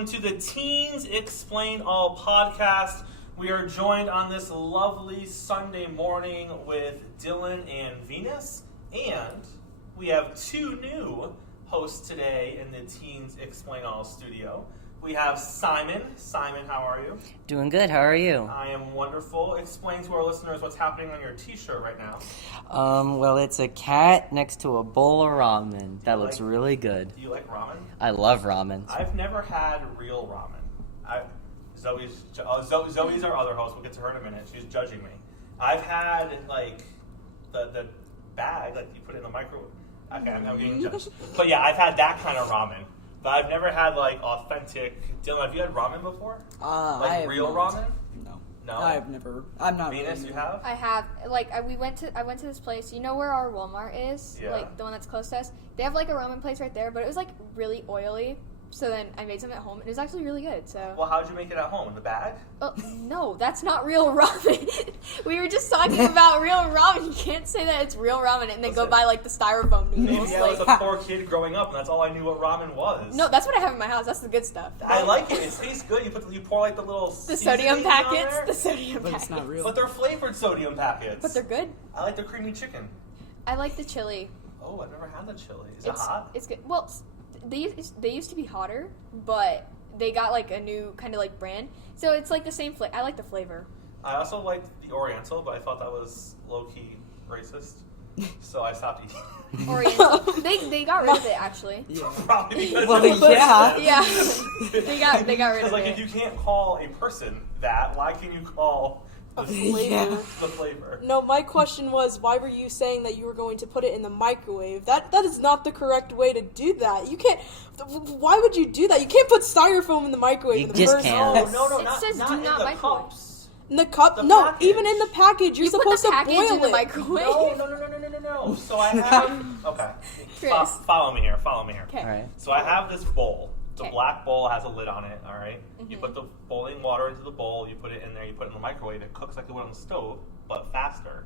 welcome to the Teens Explain All podcast. We are joined on this lovely Sunday morning with Dylan and Venus, and we have two new hosts today in the Teens Explain All studio. We have Simon. Simon, how are you? Doing good. How are you? I am wonderful. Explain to our listeners what's happening on your t-shirt right now. Well, it's a cat next to a bowl of ramen. That looks really good. Do you like ramen? I love ramen. I've never had real ramen. Zoe's our other host. We'll get to her in a minute. She's judging me. I've had, like, the bag, like, you put it in the microwave. Okay, I'm getting judged. But yeah, I've had that kind of ramen. But I've never had, like, authentic... Dylan, have you had ramen before? Like real ramen? No? I've never. I'm not. Venus, you have? I have. Like, I went to this place. You know where our Walmart is? Yeah. Like, the one that's close to us? They have, like, a ramen place right there, but it was, like, really oily. So then I made some at home, and it was actually really good, so... Well, how'd you make it at home? In the bag? Oh, no, that's not real ramen. We were just talking about real ramen. You can't say that it's real ramen and then go buy, like, the styrofoam noodles. Maybe I was a poor kid growing up, and that's all I knew what ramen was. No, that's what I have in my house. That's the good stuff. I like it. It tastes good. You pour, like, the little The sodium packets. on there. The sodium But packets. it's not real. But they're flavored sodium packets. But they're good. I like the creamy chicken. I like the chili. Oh, I've never had the chili. Is it hot? It's good. Well, they used to be hotter, but they got, like, a new kind of, like, brand. So it's, like, the same flavor. I like the flavor. I also liked the Oriental, but I thought that was low-key racist. So I stopped eating. Oriental. they got rid of it, actually. Yeah. Probably because Well, it was yeah. racist. Yeah. they got rid Because, of like, it. if you can't call a person that, why can you call the flavor. the flavor? No, my question was, why were you saying that you were going to put it in the microwave? That is not the correct way to do that. You can't. Why would you do that? You can't put styrofoam in the microwave. You in the just first can't. place. No, It says not do in not the microwave. cups. In the cup? The No, package. even in the package, you're You put supposed the to package boil in the it. microwave. No. So I have... Okay. Chris. Follow me here. Okay. All right. So I have this bowl. The Okay. black bowl has a lid on it, all right? You Mhm. put the boiling water into the bowl, you put it in there, you put it in the microwave. It cooks like it would on the stove, but faster.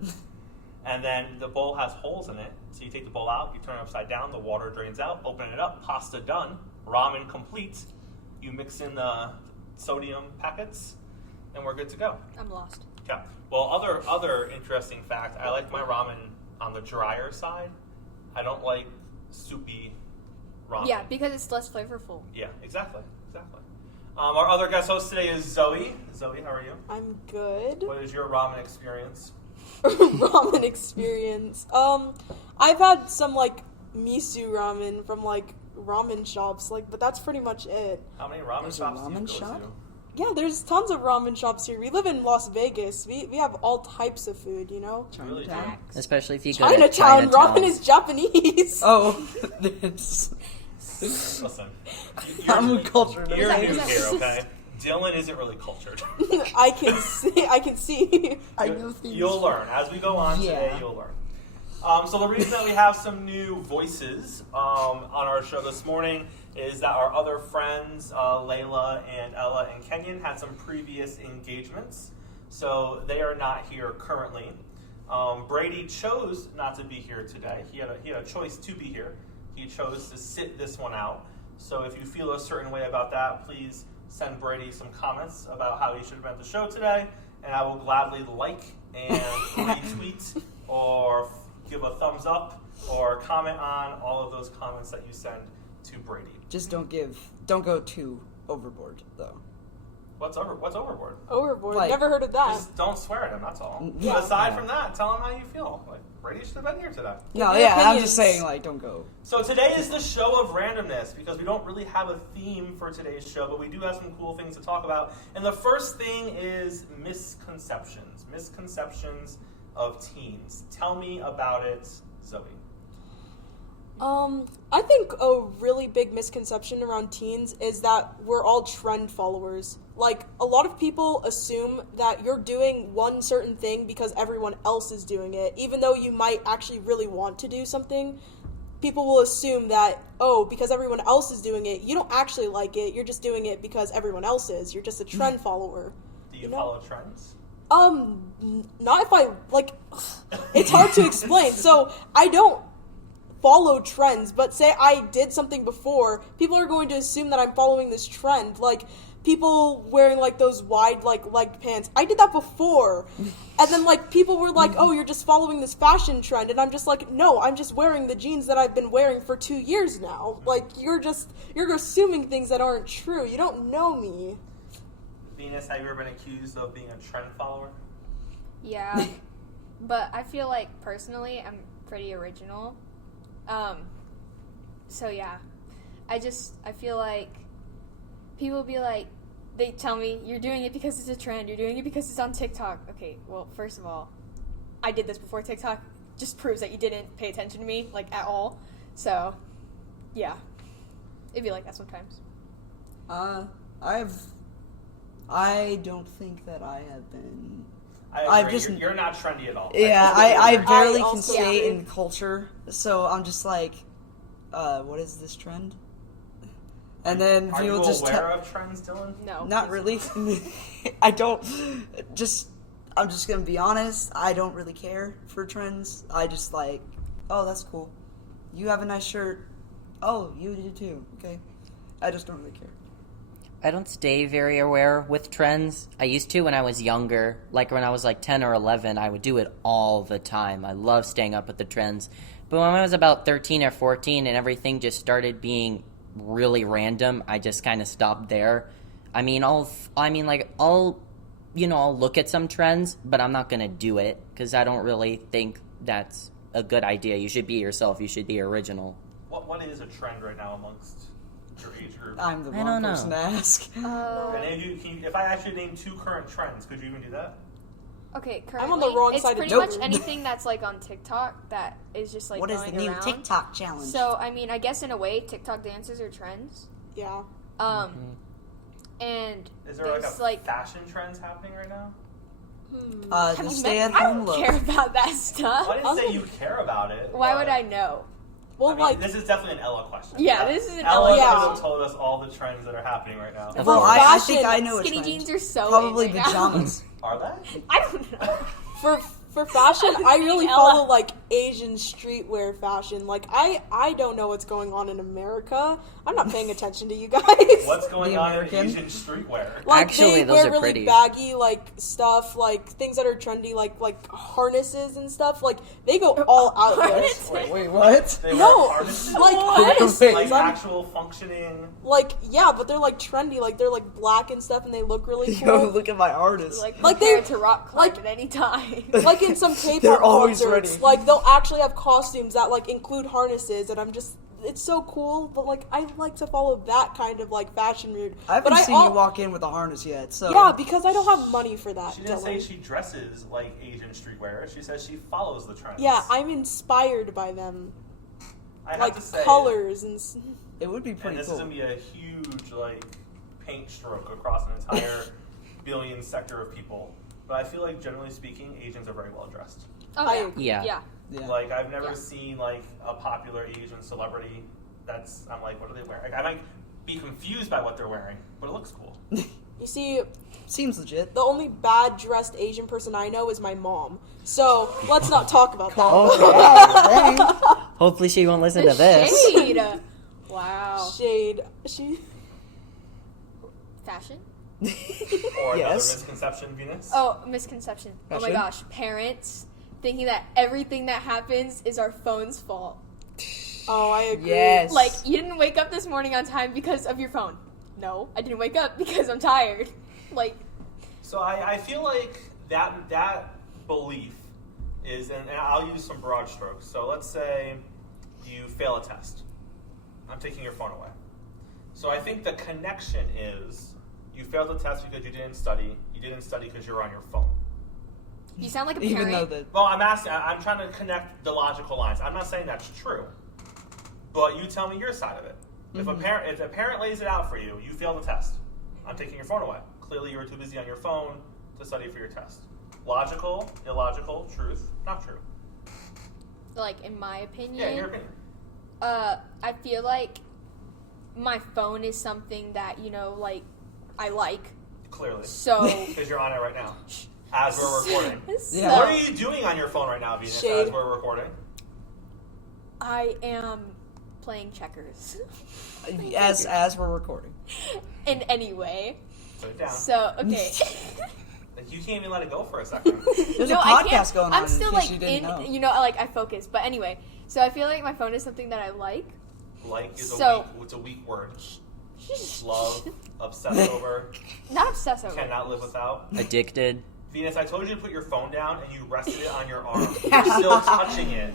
And then the bowl has holes in it, so you take the bowl out, you turn it upside down, the water drains out, open it up, pasta done, ramen complete. You mix in the sodium packets, and we're good to go. I'm lost. Yeah. Well, other interesting fact, I like my ramen on the drier side. I don't like soupy ramen. Yeah, because it's less flavorful. Yeah, exactly. Our other guest host today is Zoe. Zoe, how are you? I'm good. What is your ramen experience? Ramen experience. I've had some, like, miso ramen from, like, ramen shops, like, but that's pretty much it. How many ramen There's a shops do you ramen go shop? to? Yeah, there's tons of ramen shops here. We live in Las Vegas. We have all types of food, you know? Really do? Especially if you go to Chinatown. Chinatown. Ramen is Japanese. Oh, this. Listen, I'm cultured. You're okay? new here, okay? Dylan isn't really cultured. I can see. I know things. You'll learn. As we go on today, Yeah. you'll learn. So the reason that we have some new voices on our show this morning is that our other friends, Layla and Ella and Kenyon, had some previous engagements. So they are not here currently. Brady chose not to be here today. He had a choice to be here. He chose to sit this one out. So if you feel a certain way about that, please send Brady some comments about how he should have been at the show today, and I will gladly like and retweet or give a thumbs up or comment on all of those comments that you send to Brady. Just don't go too overboard, though. What's overboard? Overboard. Like- Never heard of that. Just don't swear at him, that's all. Yeah. But aside from that, tell him how you feel. Like, Brady should have been here today. No, your yeah, I'm opinions. just saying, like, don't go. So today is the show of randomness because we don't really have a theme for today's show, but we do have some cool things to talk about. And the first thing is misconceptions. Misconceptions of teens. Tell me about it, Zoe. I think a really big misconception around teens is that we're all trend followers. Like, a lot of people assume that you're doing one certain thing because everyone else is doing it, even though you might actually really want to do something. People will assume that, oh, because everyone else is doing it, you don't actually like it, you're just doing it because everyone else is. You're just a trend follower. Do you know? follow trends? Not if I, like, it's hard to explain. So, I don't follow trends, but say I did something before, people are going to assume that I'm following this trend. Like, people wearing, like, those wide, like, leg pants. I did that before. And then, like, people were like, oh, you're just following this fashion trend. And I'm just like, no, I'm just wearing the jeans that I've been wearing for 2 years now. Like, you're assuming things that aren't true. You don't know me. Venus, have you ever been accused of being a trend follower? Yeah, but I feel like personally I'm pretty original. So yeah, I feel like people be like, they tell me, you're doing it because it's a trend, you're doing it because it's on TikTok. Okay, well, first of all, I did this before TikTok. Just proves that you didn't pay attention to me, like, at all. So, yeah. It'd be like that sometimes. I don't think that I have been. I I've agree. just- You're not trendy at all. Yeah, totally I agree. barely I can also stay agree. in culture, so I'm just like, what is this trend? And then Are you people just aware of trends, Dylan? No. not really. I don't. I'm just gonna be honest. I don't really care for trends. I just like, oh, that's cool. You have a nice shirt. Oh, you do too. Okay. I just don't really care. I don't stay very aware with trends. I used to when I was younger. Like when I was like 10 or 11, I would do it all the time. I love staying up with the trends. But when I was about 13 or 14 and everything just started being really random, I just kind of stopped there. I'll look at some trends, but I'm not going to do it because I don't really think that's a good idea. You should be yourself. You should be original. What is a trend right now amongst your age group? I'm the I wrong don't know. person to ask. And if I asked you to name 2 current trends, could you even do that? Okay, currently, I'm on the wrong it's side of pretty Nope. much anything that's, like, on TikTok that is just, like, What is going the new around. TikTok challenge? So, I guess in a way, TikTok dances are trends. Yeah. And Is there there's, like fashion trends happening right now? have the you stay met- at I home don't look. care about that stuff. I didn't say you care about it. Why but- would I know? Well, I mean, like, this is definitely an Ella question. Yeah, this is an Ella Ella could question. have told us all the trends that are happening right now. Of Well, course. I think Fashion, I know a Skinny trend. jeans are so Probably in right now. pajamas. Are they? I don't know. for fashion, I really Ella. follow, like, Asian streetwear fashion. Like, I don't know what's going on in America. I'm not paying attention to you guys. What's going The on American? in Asian streetwear? Like, Actually, they those wear are really pretty. baggy, like, stuff, like, things that are trendy, like harnesses and stuff. Like, they go all out there. Harnesses? Wait, what? They No, wear harnesses? like, What? harnesses. Wait, like I'm- actual functioning. Like, yeah, but they're, like, trendy. Like, they're, like, black and stuff, and they look really Yo, cool. look at my artist. Like Like, prepare they- to rock climb like- at any time. Like, in some K-pop They're always concerts, ready. like, they'll actually have costumes that, like, include harnesses, and I'm just... It's so cool, but, like, I like to follow that kind of, like, fashion mood. I haven't but seen you walk in with a harness yet, so... Yeah, because I don't have money for that, She didn't say Dylan. she dresses like Asian streetwear. She says she follows the trends. Yeah, I'm inspired by them. I have Like, to say, colors and... It would be and pretty this cool. is gonna be a huge like paint stroke across an entire billion sector of people. But I feel like generally speaking, Asians are very well dressed. Oh, I yeah. agree. Yeah. Yeah. Yeah. Like I've never Yeah. seen like a popular Asian celebrity that's I'm like, what are they wearing? Like, I might be confused by what they're wearing, but it looks cool. You see, Seems legit. the only bad dressed Asian person I know is my mom. So let's not talk about that. Okay, dang. Hopefully she won't listen The to this. shade. Wow. Shade. She. Fashion? Or another Yes. misconception, Venus. Oh, misconception. Oh my Fashion? gosh. Parents thinking that everything that happens is our phone's fault. Oh, I agree. Yes. Like, you didn't wake up this morning on time because of your phone. No, I didn't wake up because I'm tired. Like, So I feel like that belief is, and I'll use some broad strokes. So let's say you fail a test. I'm taking your phone away. So I think the connection is you failed the test because you didn't study. You didn't study because you're on your phone. you sound like a Even parent. though the... Well, I'm trying to connect the logical lines. I'm not saying that's true, but you tell me your side of it. If a parent lays it out for you, you fail the test. I'm taking your phone away. Clearly, you were too busy on your phone to study for your test. Logical, illogical, truth, not true. Like, in my opinion. Yeah, in your opinion. I feel like my phone is something that, like, I like. Clearly, So, because you're on it right now, as we're recording. Yeah. What are you doing on your phone right now, Venus? Shade. As we're recording? I am playing checkers. As we're recording. In any way. Put it down. So, okay. Like, you can't even let it go for a second. There's No, a I can't. podcast going on. I'm still in case like you didn't in, know. like I focus. But anyway, so I feel like my phone is something that I like. Like is it's a weak word. Love, obsess over, Not obsessed over. cannot live without. Addicted. Venus, I told you to put your phone down and you rested it on your arm. You're still touching it.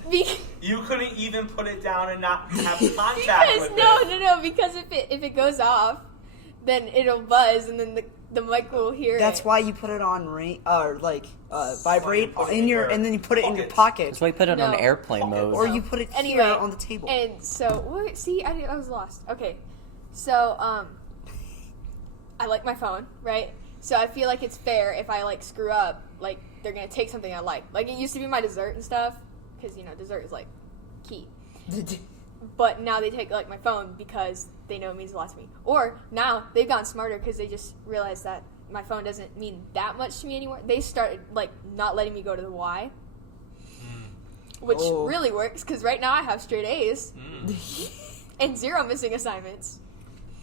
You couldn't even put it down and not have contact Because with no, because if it goes off, then it'll buzz and then the mic will hear That's it. why you put it on ring or vibrate put it in in your your and then you put it in your pocket. pocket. That's why we put it on No. airplane mode. Or you put it Anyway, here on the table. And so, see, I was lost. Okay, so I like my phone, right? So I feel like it's fair if I like screw up, like they're gonna take something I like. Like it used to be my dessert and stuff, because dessert is like key. But now they take like my phone because they know it means a lot to me. Or now they've gotten smarter because they just realized that my phone doesn't mean that much to me anymore. They started like not letting me go to the Y, which really works because right now I have straight A's and 0 missing assignments.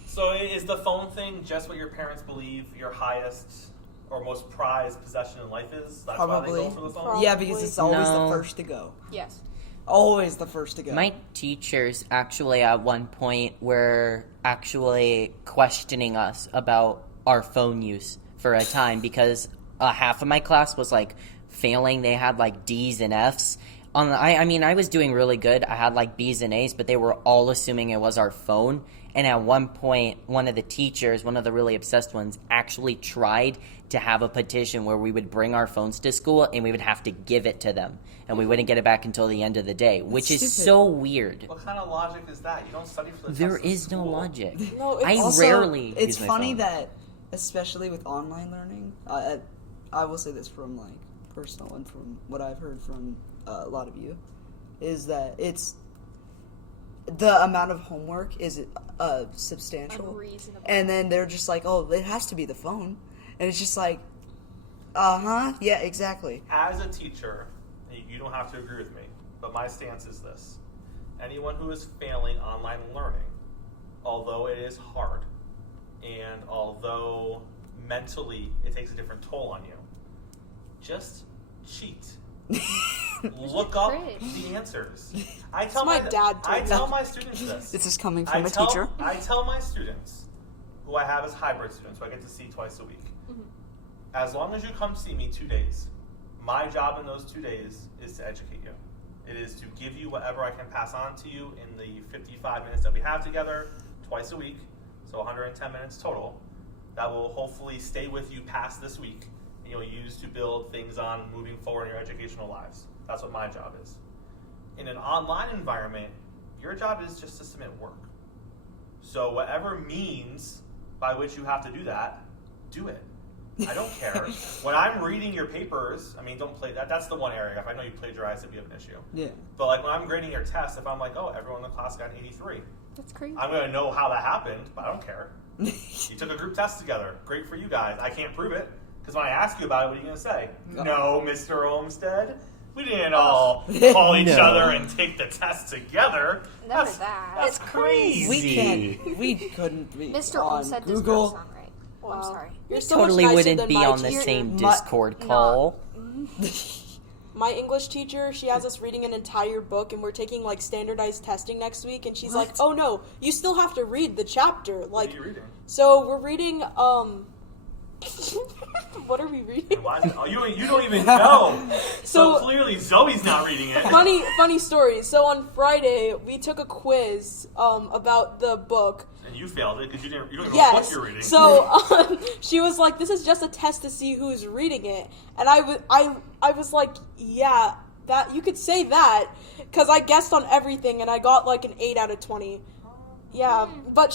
So is the phone thing just what your parents believe your highest or most prized possession in life is? That's why they go for the phone? Probably. Yeah, because it's always No. the first to go. Yes. Always the first to go. My teachers actually at one point were actually questioning us about our phone use for a time because half of my class was like failing. They had like D's and F's. I was doing really good. I had like B's and A's, but they were all assuming it was our phone. And at one point, one of the teachers, one of the really obsessed ones, actually tried to have a petition where we would bring our phones to school and we would have to give it to them. And we wouldn't get it back until the end of the day, which is stupid. so weird. What kind of logic is that? You don't study for the There test in is no school. logic. No, it's I Also, rarely it's use my funny phone. that, especially with online learning, I will say this from like personal and from what I've heard from a lot of you, is that it's the amount of homework is substantial, Unreasonable. and then they're just like, oh, it has to be the phone, and it's just like, yeah, exactly. As a teacher, you don't have to agree with me, but my stance is this. Anyone who is failing online learning, although it is hard, and although mentally it takes a different toll on you, just cheat. Look up the answers. I tell my dad told I me. tell my students this. This is coming from a teacher. I tell my students, who I have as hybrid students, who I get to see twice a week, as long as you come see me 2 days, my job in those 2 days is to educate you. It is to give you whatever I can pass on to you in the 55 minutes that we have together, twice a week, so 110 minutes total, that will hopefully stay with you past this week, and you'll use to build things on moving forward in your educational lives. That's what my job is. In an online environment, your job is just to submit work. So whatever means by which you have to do that, do it. I don't care. When I'm reading your papers, don't play that. That's the one area. If I know you plagiarized it, we have an issue. Yeah. But like when I'm grading your test, if I'm like, oh, everyone in the class got an 83, That's crazy. I'm going to know how that happened, but I don't care. You took a group test together. Great for you guys. I can't prove it, because when I ask you about it, what are you going to say? No, Mr. Olmstead. We didn't all call each No. other and take the test together. Never That's, that. That's crazy. We couldn't be Mr. on Olmstead does not Google. sound right. Oh, I'm sorry. You're so Totally much nicer wouldn't than be my on the teacher. same My- Discord No. call. My English teacher, she has us reading an entire book, and we're taking like standardized testing next week, and she's like, What? "Oh no, you still have to read the chapter." What Like, are you reading? so we're reading. What are we reading? Why is it, you don't even know. So So- clearly Zoe's not reading it. Funny story. So on Friday, we took a quiz about the book. And you failed it because you don't even know what Yes. you're reading. So she was like, "This is just a test to see who's reading it," and I was like, "Yeah, that you could say that," because I guessed on everything and I got like an 8 out of 20. Yeah, but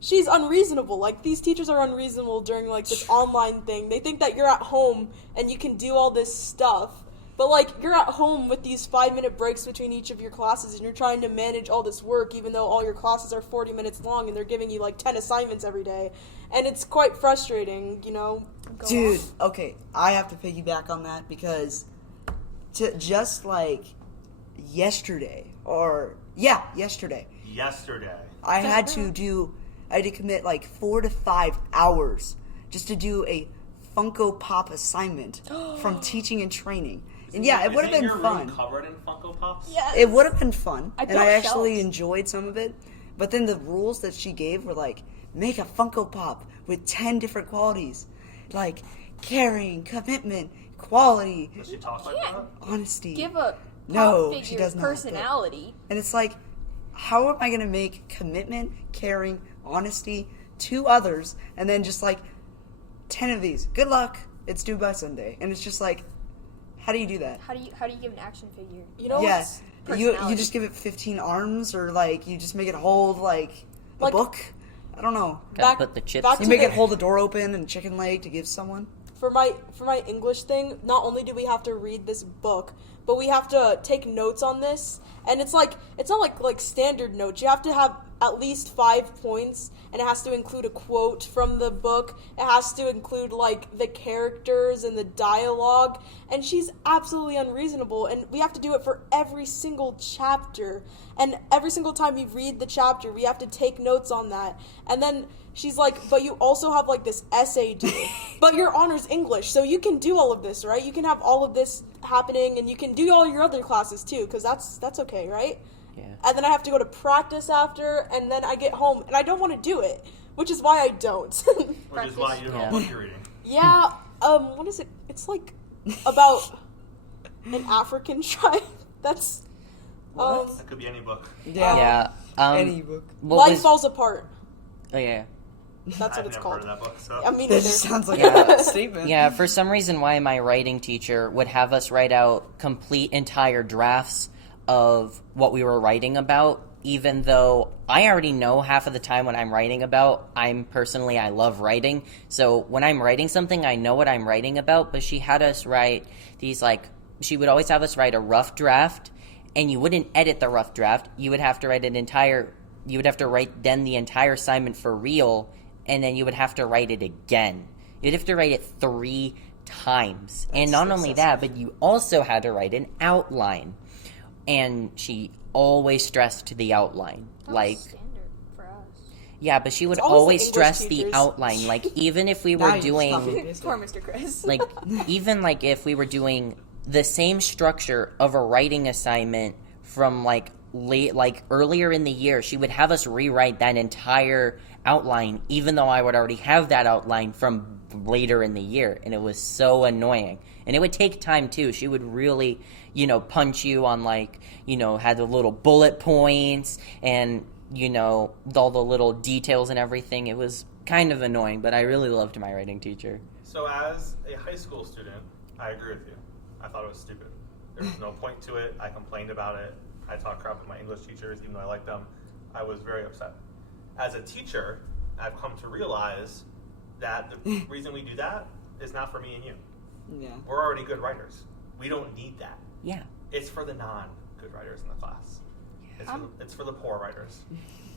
she's unreasonable. Like, these teachers are unreasonable during like this online thing. They think that you're at home and you can do all this stuff. But, like, you're at home with these 5-minute breaks between each of your classes, and you're trying to manage all this work, even though all your classes are 40 minutes long, and they're giving you, like, 10 assignments every day. And it's quite frustrating, you know? Dude, okay, I have to piggyback on that because just like yesterday. Yesterday. I had to commit like 4 to 5 hours just to do a Funko Pop assignment from teaching and training. And yeah, it would have been your fun. Room covered in Funko Pops? Yes. It would have been fun, I and built I actually shelves. enjoyed some of it. But then the rules that she gave were like, make a Funko Pop with 10 different qualities, like caring, commitment, quality, Does she talk like Yeah. that? honesty. Give a No, pop she figure does not, but- personality. And it's like, how am I going to make commitment, caring, honesty to others, and then just like 10 of these? Good luck. It's due by Sunday. And it's just like, how do you do that? How do you give an action figure? You know Yeah, what's you personality. just give it 15 arms, or like you just make it hold like a Like- book. I don't know. Gotta Back- put the chips back You in. to make it the- hold a door open and chicken leg to give someone. for my English thing, not only do we have to read this book, but we have to take notes on this. And it's not like standard notes. You have to have at least 5 points, and it has to include a quote from the book. It has to include like the characters and the dialogue. And she's absolutely unreasonable, and we have to do it for every single chapter. And every single time we read the chapter, we have to take notes on that. And then she's like, but you also have like this essay due. But your honor's English, so you can do all of this, right? You can have all of this happening, and you can do all your other classes too, because that's okay, right? Yeah. And then I have to go to practice after, and then I get home, and I don't want to do it, which is why I don't. Which is why you don't know Yeah. what you're reading. Yeah, what is it? It's like about an African tribe. That's That could be any book. Yeah. Any book. What Life was? Falls Apart. Oh yeah. That's what I've it's never called. heard of that book, so. I mean, That just sounds like Yeah. a statement. Yeah, for some reason, why my writing teacher would have us write out complete entire drafts of what we were writing about, even though I already know half of the time when I'm writing about, I love writing. So when I'm writing something, I know what I'm writing about, but she had us write these, she would always have us write a rough draft, and you wouldn't edit the rough draft. You would have to write you would have to write then the entire assignment for real, and then you would have to write it again. You'd have to write it 3 times. And not only that, but you also had to write an outline. And she always stressed the outline. That was Like, standard for us. yeah, but she would It's always the always English stress the teachers. outline. Like, even if we Now were you just doing, copy and paste it. Poor Mr. Chris. like, even like if we were doing the same structure of a writing assignment from earlier in the year, she would have us rewrite that entire outline, even though I would already have that outline from later in the year, and it was so annoying. And it would take time too. She would really, punch you on had the little bullet points and all the little details and everything. It was kind of annoying, but I really loved my writing teacher. So as a high school student, I agree with you. I thought it was stupid. There was no point to it. I complained about it. I talked crap with my English teachers, even though I liked them. I was very upset. As a teacher, I've come to realize that the reason we do that is not for me and you. Yeah. We're already good writers. We don't need that. Yeah. It's for the non-good writers in the class. It's for the poor writers.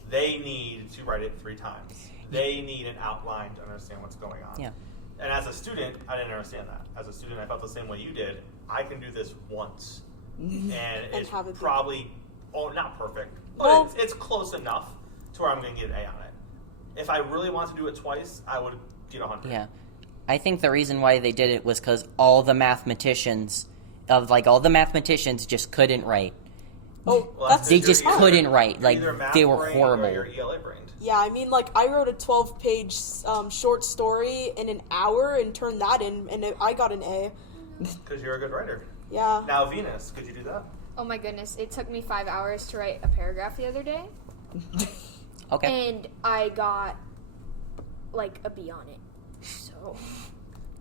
They need to write it 3 times. They need an outline to understand what's going on. Yeah. And as a student, I didn't understand that. As a student, I felt the same way you did. I can do this once. And it's have it be- probably, not perfect, but Well- it's close enough to where I'm going to get an A on it. If I really want to do it twice, I would get 100. Yeah. I think the reason why they did it was because all the mathematicians just couldn't write. Oh, Well, that's They because just you're couldn't write. you're Like, either math they were brained horrible. Or you're ELA brained. yeah. I mean, like I wrote a 12-page short story in an hour and turned that in, and I got an A. Because you're a good writer. Yeah. Now, Venus, could you do that? Oh my goodness, it took me 5 hours to write a paragraph the other day, Okay. and I got like a B on it. So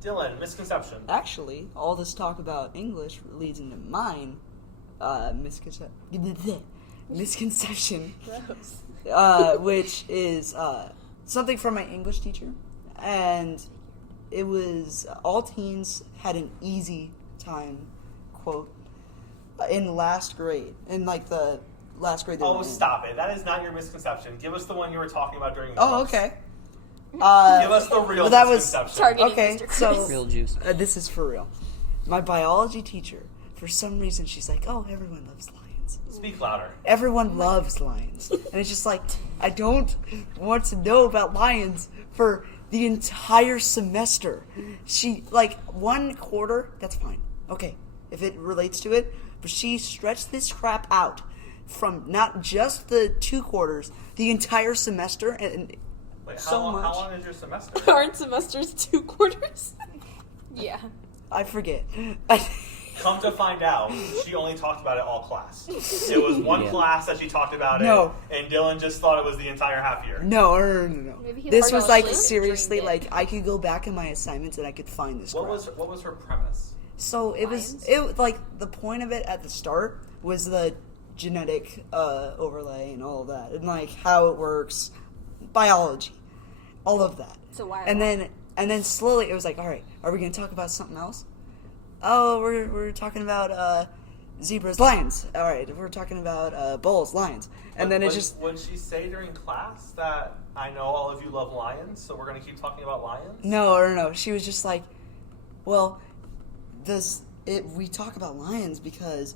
Dylan, misconception. Actually, all this talk about English leads into mine. Misconception, gross. which is something from my English teacher, and it was all teens had an easy time, quote, in last grade, in like the last grade. They were Oh, in. stop it. That is not your misconception. Give us the one you were talking about during the Oh, books. okay. Give us the real well, that was- misconception. Targeting Okay, Mr. Chris. so Real juice. this is for real. My biology teacher, for some reason, she's like, "Oh, everyone loves lions." lions. Speak louder. Everyone loves lions. And it's just like, I don't want to know about lions for the entire semester. She, like, 1 quarter, that's fine. Okay, if it relates to it. But she stretched this crap out from not just the 2 quarters, the entire semester, and Wait, so how much. long is your semester? Aren't semesters 2 quarters? Yeah. I forget. Come to find out, she only talked about it all class. It was one class that she talked about No. it, and Dylan just thought it was the entire half year. No. Maybe he This fell was like asleep and seriously dreamed it. like I could go back in my assignments and I could find this What crap. was her premise? So it Lions? was like the point of it at the start was the genetic overlay and all of that, and like how it works, biology, all of that. So why? And then slowly it was like, all right, are we going to talk about something else? Oh, we're talking about zebras, lions. All right, we're talking about bulls, lions. And then it just Would she say during class that I know all of you love lions, so we're going to keep talking about lions? no. She was just like, well, we talk about lions because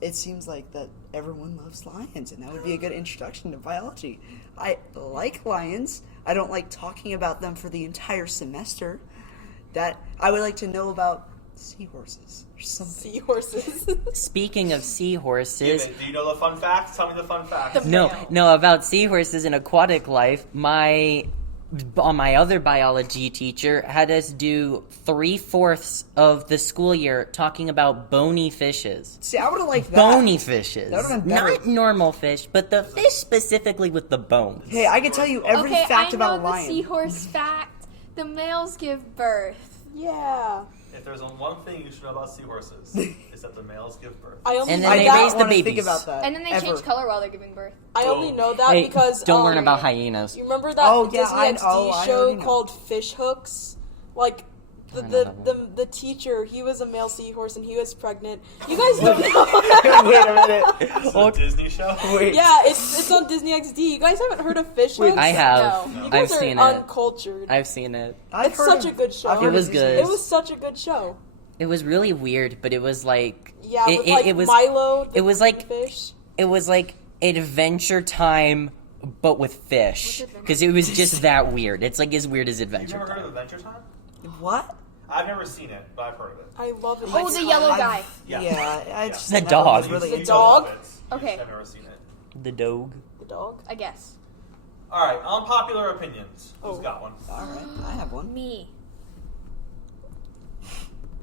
it seems like that everyone loves lions, and that would be a good introduction to biology. I like lions. I don't like talking about them for the entire semester. That I would like to know about seahorses or something. Seahorses. Speaking of seahorses, Do you know the fun facts? Tell me the fun facts. no, about seahorses in aquatic life. My other biology teacher had us do 3/4 of the school year talking about bony fishes. See, I would have liked that. Bony fishes. That would've been better. Not normal fish, but the fish specifically with the bones. Hey, I can tell you every Okay, fact I about a know the lion. seahorse fact. The males give birth. Yeah. If there's one thing you should know about seahorses, it's that the males give birth. I only And know then they I that. raise the want to think babies. about that. And then they ever. change color while they're giving birth. I only know that Hey, because don't learn um, about hyenas. You remember that Oh, yeah, Disney I XD show already know. called Fish Hooks? Like I know that the teacher, he was a male seahorse and he was pregnant. You guys don't know. Wait a minute. It's a Disney show? Wait. Yeah, it's on Disney XD. You guys haven't heard of Fish Wait, Hooks? I have. No. You guys I've are seen it. uncultured. I've seen it. I've It's heard such of- a good show. I've heard It of was these good. things. It was such a good show. It was really weird, but it was like Yeah, it, with it, like it was Milo. The it was like fish. it was like Adventure Time, but with fish, What's Adventure because it was just that weird. It's like as weird as You've Adventure never heard Time. of Adventure Time? What? I've never seen it, but I've heard of it. I love it. Oh, the yellow I've- guy. Yeah, I just The never dog. was really The into dog? Okay. I've never seen it. The dog. The dog. I guess. All right, unpopular opinions. Who's Oh. got one? it. All right, I have one. Me.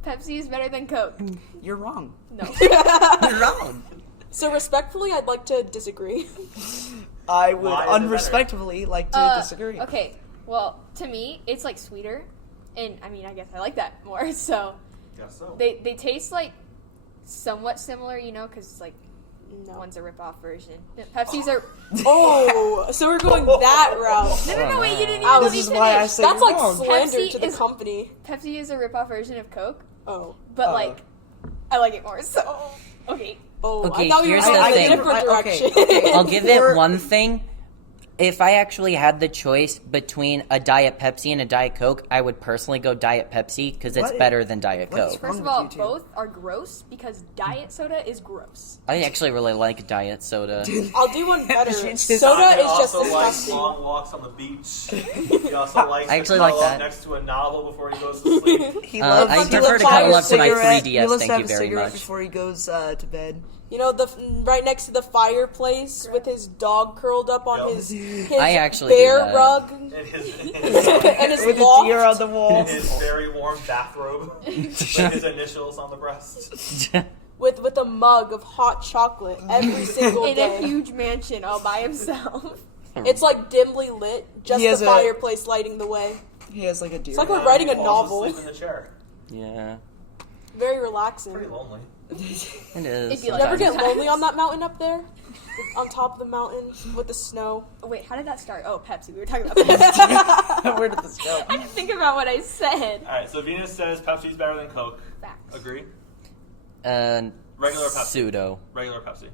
Pepsi is better than Coke. You're wrong. No. You're wrong. So respectfully, I'd like to disagree. I would Why is it unrespectfully like to disagree. Okay. Well, to me, it's like sweeter, and I mean, I guess I like that more. So Guess so. they taste like somewhat similar, you know, because like No. one's a rip-off version. Pepsi's are. Oh, so we're going that route. No, wait, you didn't even Ow, let This me is finish. why I say That's you're like wrong. slander Pepsi to the is- company. Pepsi is a rip-off version of Coke, Oh. but Oh. like, I like it more. So okay. Oh, Okay, I thought we were here's going the in thing. a different Okay, direction. okay. I'll give For- it one thing. If I actually had the choice between a Diet Pepsi and a Diet Coke, I would personally go Diet Pepsi because it's What? better than Diet What is Coke. wrong First of with all, you two? both are gross because diet soda is gross. I actually really like Diet Soda. I'll do one better. It's just- Soda I is just also like disgusting. long walks on the beach. He also likes I to actually like cuddle up that. next to a novel before he goes to sleep. He I loves prefer to to cuddle up to my cigarette. 3DS, He loves thank to have you a very cigarette much. before he goes to bed. You know, right next to the fireplace with his dog curled up on Yep. his I actually do bear that. rug In his and his With a loft. deer on the in wall. his very warm bathrobe with his initials on the breast. with a mug of hot chocolate every single In a day. huge mansion all by himself. It's like dimly lit, just He has the a- fireplace lighting the way. He has like a deer. It's like on we're writing a Falls novel. asleep in the chair. Yeah, Very relaxing. Pretty lonely. it It'd is. be like- Never get Sometimes. lonely on that mountain up there? On top of the mountain with the snow. Oh, wait, how did that start? Oh, Pepsi. We were talking about Pepsi. Where did this go? I didn't think about what I said. All right, so Venus says Pepsi's better than Coke. Facts. Agree? Regular Pepsi. Pseudo. Regular Pepsi.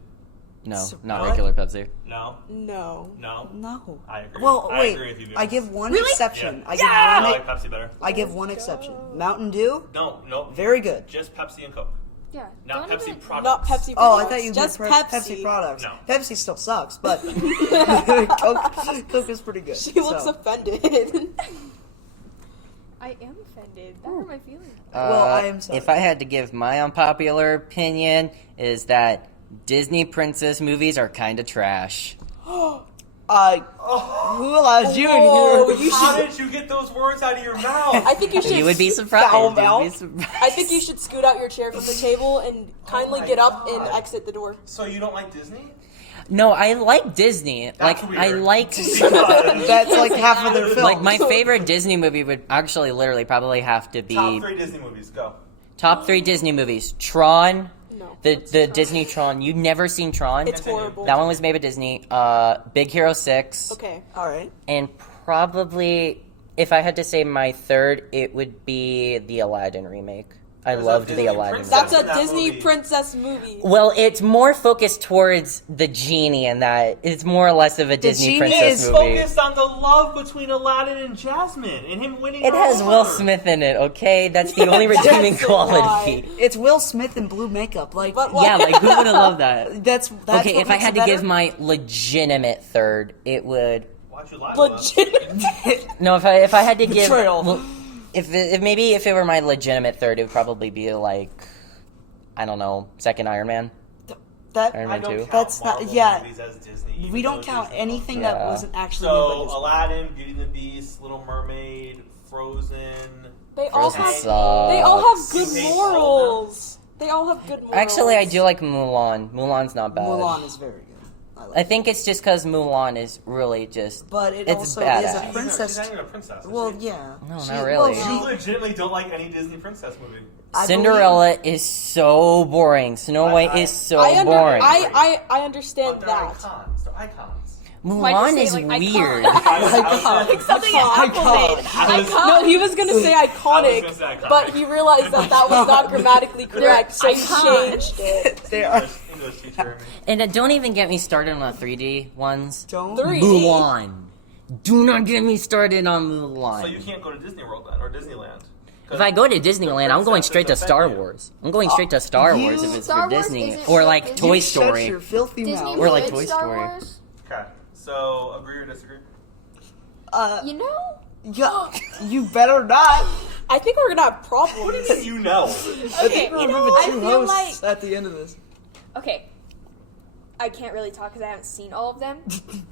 No, So- not what? regular Pepsi. No. No. No. No. I agree. Well, I wait. agree with you, Venus. I give one Really? exception. Yeah. I give I one. like Pepsi better. I give one exception. Mountain Dew, No, no. very good. Just Pepsi and Coke. Yeah. Not don't Pepsi even- products. Not Pepsi. Oh, products, I thought you just meant Pepsi. Pepsi products. No. Pepsi still sucks, but Coke is pretty good. She looks so. offended. I am offended. That hurt my feelings. Well, I am sorry. If I had to give my unpopular opinion, is that Disney princess movies are kind of trash. Who allows you Whoa, in here? you How should- did you get those words out of your mouth? I think you should. You would be Foul surprised. You would be mouth. surprised. I think you should scoot out your chair from the table and kindly my get up and God. exit the door. So you don't like Disney? No, I like Disney. That's like weird. I like. That's like half of their film. Like my favorite Disney movie would actually literally probably have to be Top 3 Disney movies, go. top 3 Disney movies. Tron, No. the Disney Tron. You've never seen Tron? It's Continue. horrible. That one was made by Disney. Big Hero 6. Okay. All right. And probably, if I had to say my third, it would be the Aladdin remake. I There's a loved Disney the Aladdin princess. remake. That's a in that Disney movie. princess movie. Well, it's more focused towards the genie in that. It's more or less of a Disney genie princess is movie. Focused on the love between Aladdin and Jasmine and him winning It her has over. Will Smith in it, okay? That's the only redeeming That's quality. It's Will Smith in blue makeup. Like But Yeah, like who would have loved that? that's Okay, what if I makes had it to give better. my legitimate third, it would. Why'd you lie to us? Legit. No, if I had to give. Betrayal. Well, if it were my legitimate third, it would probably be like, I don't know, second Iron Man. that Iron I Man don't 2. count That's not- Marvel yeah. movies as Disney, even we don't though count Disney owns anything them. that Yeah. wasn't actually made by So Disney. Aladdin, Beauty and the Beast, Little Mermaid, Frozen. They all Frozen have. sucks. They all have good You hate all of them? morals. They all have good morals. Actually, I do like Mulan. Mulan's not bad. Mulan is very good. I like I think it's just because Mulan is really just. But it it's also badass. is a She's not princess. even a princess. Is Well, she? yeah. No, She- not really. well, You she- legitimately don't like any Disney princess movie. I Cinderella is so boring. Snow White is so boring. I understand They're that. icons. They're icons. Might Mulan just is say, like, weird. Like something Apple made. I was- No, he was gonna say I iconic, was gonna say iconic. but he realized that that was not grammatically correct, so he icons. changed it. They are. English teacher. And don't even get me started on the 3D ones. Don't. 3D. Mulan. Do not get me started on Mulan. So you can't go to Disney World then, or Disneyland. If I go to Disneyland, I'm going straight to princesses Star offend you. Wars. I'm going straight to Star you- Wars if it's Star for Wars Disney. isn't Or for like Disney. Toy You shut Story. your filthy Disney mouth. Or like would Toy Star Story. Wars. Okay, so agree or disagree? You know? Yeah, you better not. I think we're gonna have What do you problems. mean you know? Okay, We're you gonna know, have I two feel hosts like at the end of this. okay. I can't really talk because I haven't seen all of them,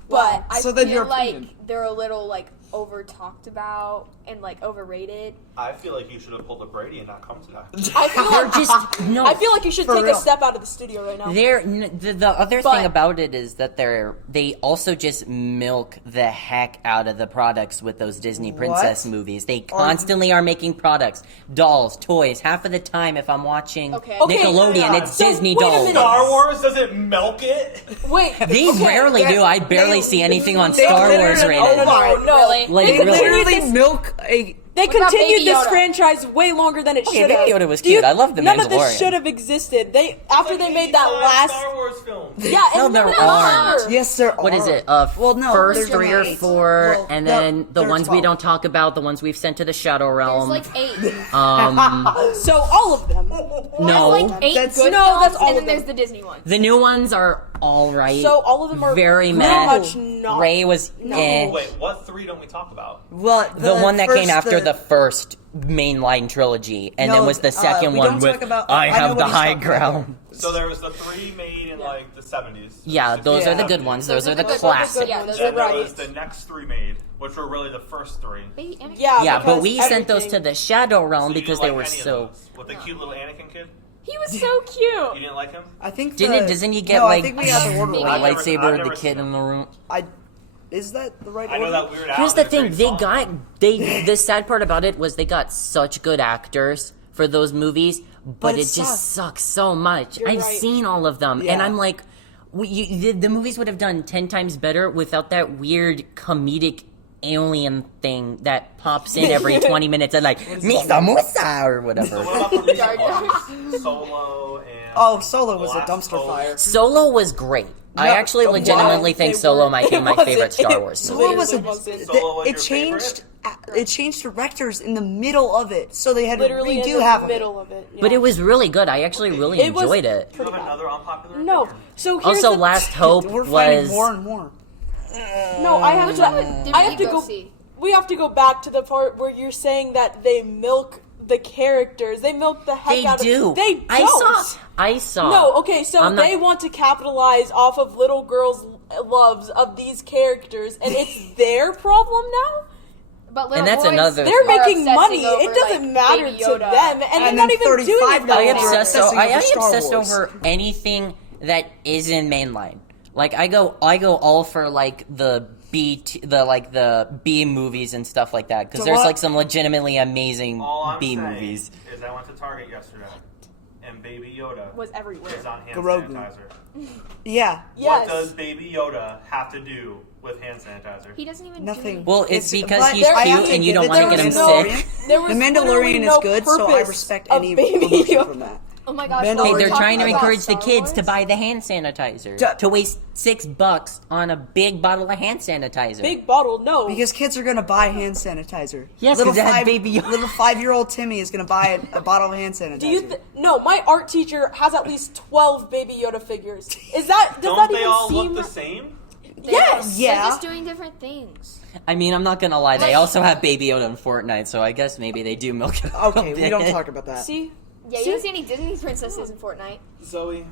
but I So then your feel like opinion. they're a little like over talked about and like overrated. I feel like you should have pulled a Brady and not come to that. I feel They're like just no. I feel like you should For take real. a step out of the studio right now. The other But- thing about it is that they also just milk the heck out of the products with those Disney princess What? movies. They constantly are making products, dolls, toys. Half of the time, if I'm watching Okay. Nickelodeon, Okay, it's so Disney wait a dolls. minute. Star Wars doesn't milk it. Wait, They okay, rarely do. I barely they- see anything on they Star Wars literally- rated. oh my- no, Really? Like, they really? continued Literally this, milk a. they What about continued Baby this Yoda? franchise way longer than it Okay, should have. Baby Yoda was cute. I love The None of this Mandalorian. should have existed. They after they made that 85 last. Star Wars film. Yeah, No, and there there aren't. are. Yes, there What are. is it? Well, no, first there's 3 or only 8. 4, Well, and no, then the there's ones we 12. don't talk about, the ones we've sent to the Shadow There's Realm. like 8. So all of them. No. There's like 8 That's- good no, films, that's all and of then there's them. the Disney ones. The new ones are all right. So all of them are very pretty mad. much not. Ray was eh. Wait, what 3 don't we talk about? Well, The one that came first- after the first mainline trilogy, and No, then was the second we one don't with talk about- I I know have what the he's high talking about. ground. So there was the 3 made in like the 70s. Yeah, those are the good 70s. ones. Those are the good ones. classics. Yeah, those Then are there right. was the next 3 made, which were really the first 3. Baby Anakin. Yeah, Yeah, but we because sent those to everything- the Shadow Realm So you because didn't they like were any of so. those? With the cute little Anakin kid? He was so cute. You didn't like him? I think Doesn't he get no, like I think we have to order I've one. like never- lightsaber I've the never kid seen in the room? Is that the right I know order? that Weird Al Here's did the a thing: great they song. got the sad part about it was they got such good actors for those movies, but it it just sucks. sucks so much. You're I've right. seen all of them, and Yeah. I'm like, the movies would have done 10 times better without that weird comedic alien thing that pops in every 20 minutes and like Misa Musa or So whatever. what about the recent Jar Jar. ones? Solo and Oh, Solo was a Last dumpster Hope. fire. Solo was great. I No, actually wow. legitimately think They Solo weren't- might be it my wasn't- favorite Star Wars Solo movie. was Literally wasn't. Solo was it your changed. favorite? It changed directors in the middle of it, so they had Literally to in redo the half of it. middle of it. But yeah. it was really good. I actually really It was- enjoyed it. Do you have another unpopular No. opinion? So here's Also, the Last Hope We're finding was more and more. No, I have Which to. one did I you have to go go. see? We have to go back to the part where you're saying that they milk the characters. They milk the heck they out do. of. They don't. I saw. No, okay, so I'm not- they want to capitalize off of little girls' loves of these characters, and it's their problem now. But little And that's boys another They're thing. are making obsessing money. over, It doesn't like, matter Baby to Yoda. them, and they're And not then even doing it 35 that I year bad. olds are obsess. So obsessing I over am Star obsessed Wars. over anything that isn't mainline. Like I go all for like the B movies and stuff like that because So there's what- like some legitimately amazing All I'm B saying movies. is I went to Target yesterday, and Baby Yoda Was everywhere. is on hand Grogu. sanitizer. Yeah. Yes. What does Baby Yoda have to do with hand sanitizer? He doesn't even Nothing. do Well, it's because but he's I have cute to and you give don't it want to to get him Mandalorian. sick. There was The literally Mandalorian no is good, so I purpose respect of any Baby promotion Yoda. from that. Oh my gosh! Mandalorian. while Hey, we're they're talking trying to about encourage the Star kids to Wars- buy the hand sanitizer. Duh. To waste $6 on a big bottle of hand sanitizer. Big bottle, no. Because kids are gonna buy hand sanitizer. Yes, little 'cause it had five, Baby Yoda. little 5-year-old Timmy is gonna buy a bottle of hand sanitizer. Do you no, my art teacher has at least 12 Baby Yoda figures. Is that does Don't that they even all seem look the same? Yes. They're Yeah. just doing different things. I mean, I'm not gonna lie. They also have Baby Yoda in Fortnite, so I guess maybe they do milk it. a Okay, we bit. don't talk about that. See? Yeah, you don't see any Disney princesses in Fortnite. Zoe,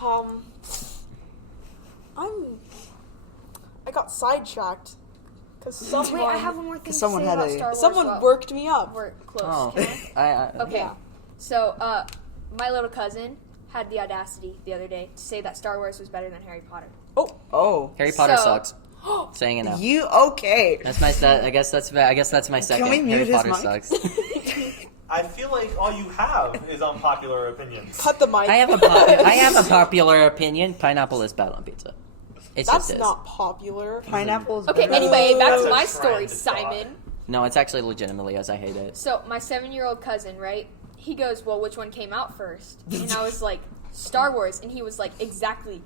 Um I got sidetracked cuz someone Wait, I have one more thing to someone say had about a- Star Wars. someone while worked me up. We're close. Oh, Can I? Okay. Yeah. So, my little cousin had the audacity the other day to say that Star Wars was better than Harry Potter. Oh, Harry Potter So- sucks. Saying it now. you okay? That's my. I guess that's my second. we mute Harry his Potter mic? sucks. I feel like all you have is unpopular opinions. Cut the mic. I have a popular opinion. Pineapple is bad on pizza. It That's just is. not popular. Pineapples. Okay, better. anyway, back That's to a my trend, story, it's Simon. No, it's actually legitimately as I hate it. So, my 7-year-old cousin, right? He goes, well, which one came out first? And I was like, Star Wars. And he was like, exactly.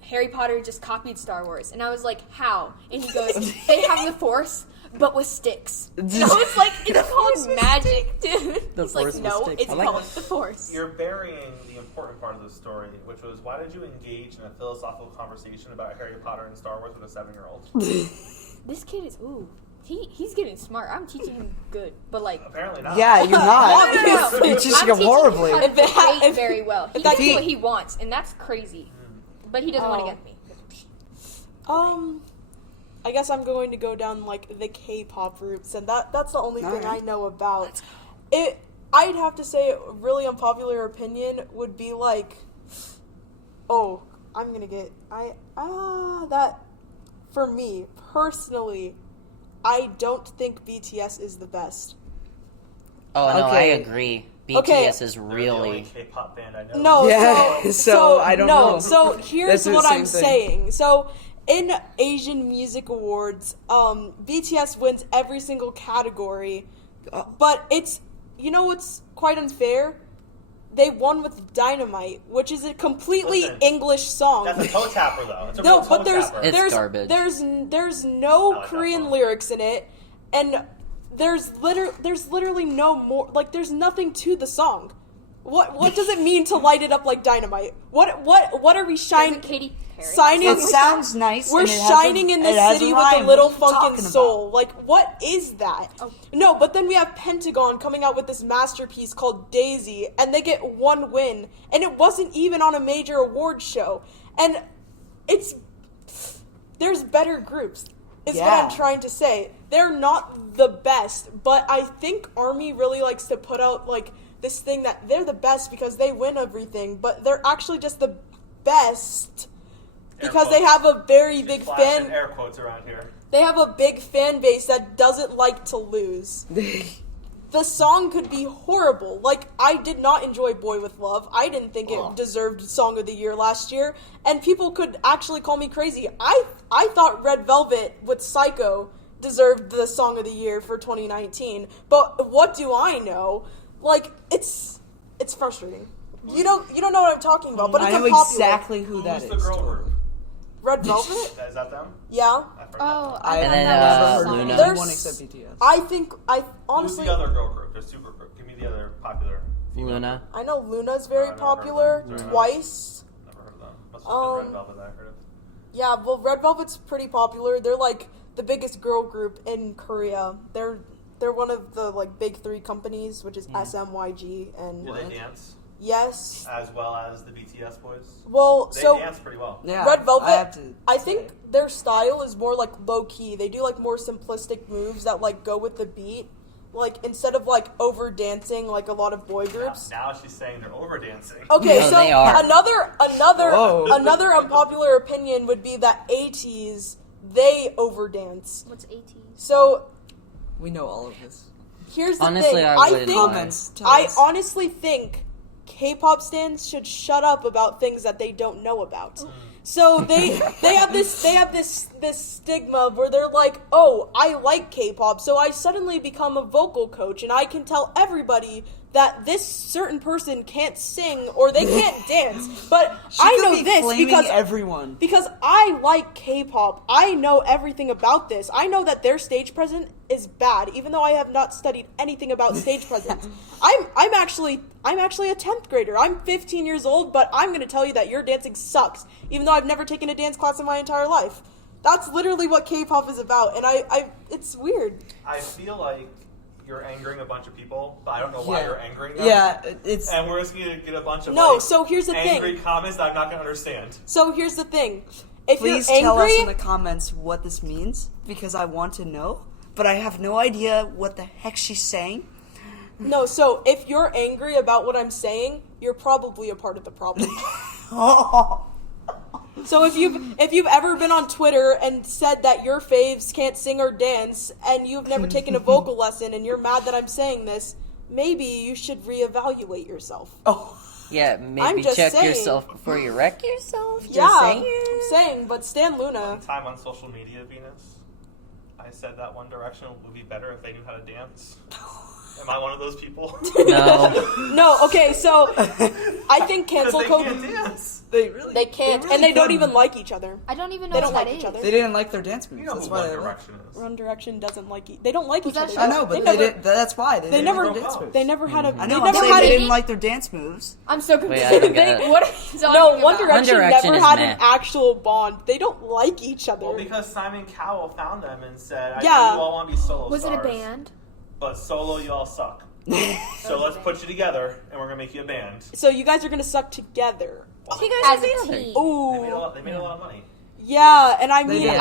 Harry Potter just copied Star Wars. And I was like, how? And he goes, they have the Force, but with sticks. And I was like, it's called magic, dude. The He's like, Force with no, sticks. it's I like called the Force. You're burying the important part of the story, which was why did you engage in a philosophical conversation about Harry Potter and Star Wars with a 7-year-old? This kid is, he's getting smart. I'm teaching him good. But like, Apparently not. Yeah, you're not. No. You're teaching I'm him horribly. Him how to If that- debate if- very well. He if that knows he- what he wants, and that's crazy. But he doesn't want to Oh. get me. I guess I'm going to go down like the K-pop roots, and that's the only thing Alright. I know about it. I'd have to say a really unpopular opinion would be like, oh, I'm gonna get that for me personally, I don't think BTS is the best. Oh no, Okay. I agree. BTS Okay. is They're the only really. K-pop band I know. No, Yeah, so I don't no, know. So here's That's the what I'm same thing. saying. So in Asian Music Awards, BTS wins every single category, but it's, you know what's quite unfair? They won with Dynamite, which is a completely Listen, English song. That's a toe tapper, though. It's a No, real but toe there's tapper. It's there's garbage. there's I no like that Korean song. lyrics in it, and there's literally no more, like there's nothing to the song. What does it mean to light it up like dynamite? What are we shining? Isn't Katy Perry? Signing- It sounds nice. We're and it has shining a- in it this has city a with a rhyme. little What are you funkin' talking soul. Like, what is that? Oh. No, but then we have Pentagon coming out with this masterpiece called Daisy, and they get one win, and it wasn't even on a major award show. And there's better groups, is what Yeah. I'm trying to say. They're not the best, but I think ARMY really likes to put out, like, this thing that they're the best because they win everything, but they're actually just the best Air because they quotes. have a very She's big flashing fan. air quotes around here. They have a big fan base that doesn't like to lose. The song could be horrible. Like, I did not enjoy Boy With Love. I didn't think it Ugh. deserved Song of the Year last year, and people could actually call me crazy. I thought Red Velvet with Psycho deserved the Song of the Year for 2019, but what do I know? Like, it's frustrating. You don't know what I'm talking about, but it's I a know popular. exactly who that Who's is. the girl group? Totally. Red Velvet? Is that them? Yeah. I've heard Oh, that. I And then, have never heard Luna. of There's- anyone except BTS. I Who's honestly, the other girl group? There's two girl group. Give me the other popular female Luna. group. I know Luna's very I've never heard of popular. them. Twice. Never heard of them. Must have been Red Um, Velvet that I heard of. Yeah, well, Red Velvet's pretty popular. They're like the biggest girl group in Korea. They're one of the like big three companies, which is SMYG and Do they dance yes. as well as the BTS boys? Well, They so dance pretty well. Yeah, Red Velvet, I have to I say. think their style is more like low key. They do like more simplistic moves that like go with the beat. Like instead of like over dancing like a lot of boy groups. Now she's saying they're over dancing. Okay, No, so they are. Whoa. another unpopular opinion would be that ATEEZ they overdance. What's AT? So We know all of this. here's the Honestly, thing. I I wouldn't think mind. Comments. Tell I us. honestly think K-pop stans should shut up about things that they don't know about. So they have this stigma where they're like, oh, I like K-pop, so I suddenly become a vocal coach and I can tell everybody that this certain person can't sing or they can't dance. But She I could know be this flaming because everyone. because I like K-pop. I know everything about this. I know that their stage presence is bad, even though I have not studied anything about stage presence. I'm actually a 10th grader. I'm 15 years old, but I'm going to tell you that your dancing sucks, even though I've never taken a dance class in my entire life. That's literally what K-pop is about, and I it's weird. I feel like you're angering a bunch of people, but I don't know why you're angering them. Yeah, it's And we're just going to get a bunch of So here's the angry thing. comments that I'm not going to understand. So here's the thing. If please you're tell us angry, in the comments what this means because I want to know, but I have no idea what the heck she's saying. no, so if you're angry about what I'm saying, you're probably a part of the problem. So if you've ever been on Twitter and said that your faves can't sing or dance and you've never taken a vocal lesson and you're mad that I'm saying this, maybe you should reevaluate yourself. Oh, Yeah, I'm maybe just check saying. yourself before you wreck yourself. Just Yeah, saying. but Stan Luna. Time on social media, Venus. I said that One Direction would be better if they knew how to dance. Am I one of those people? No. No, okay, so I think cancel Because they culture. can't dance. They can't, really and they don't couldn't. even like each other. I don't even know They what don't that like each is. other. They didn't like their dance moves. You know That's who why One they left. Direction is. One Direction doesn't like. They don't like Was each that other. show? I know, but they they never. did. That's why they They didn't never. like their dance moves. They never had a. I they know. I'm never saying had they a, didn't like their dance moves. I'm so confused. Wait, I don't They, get it. What are you talking no, about? One Direction Direction never is had meh. an actual bond. They don't like each other. Well, because Simon Cowell found them and said, I Yeah. know you all want to be solo Was it a stars, band? but solo you all suck. So let's put you together, and we're going to make you a band. So you guys are gonna suck together. Well, You As guys a are together. team. Ooh, they made a lot of money. yeah, and I They mean, did.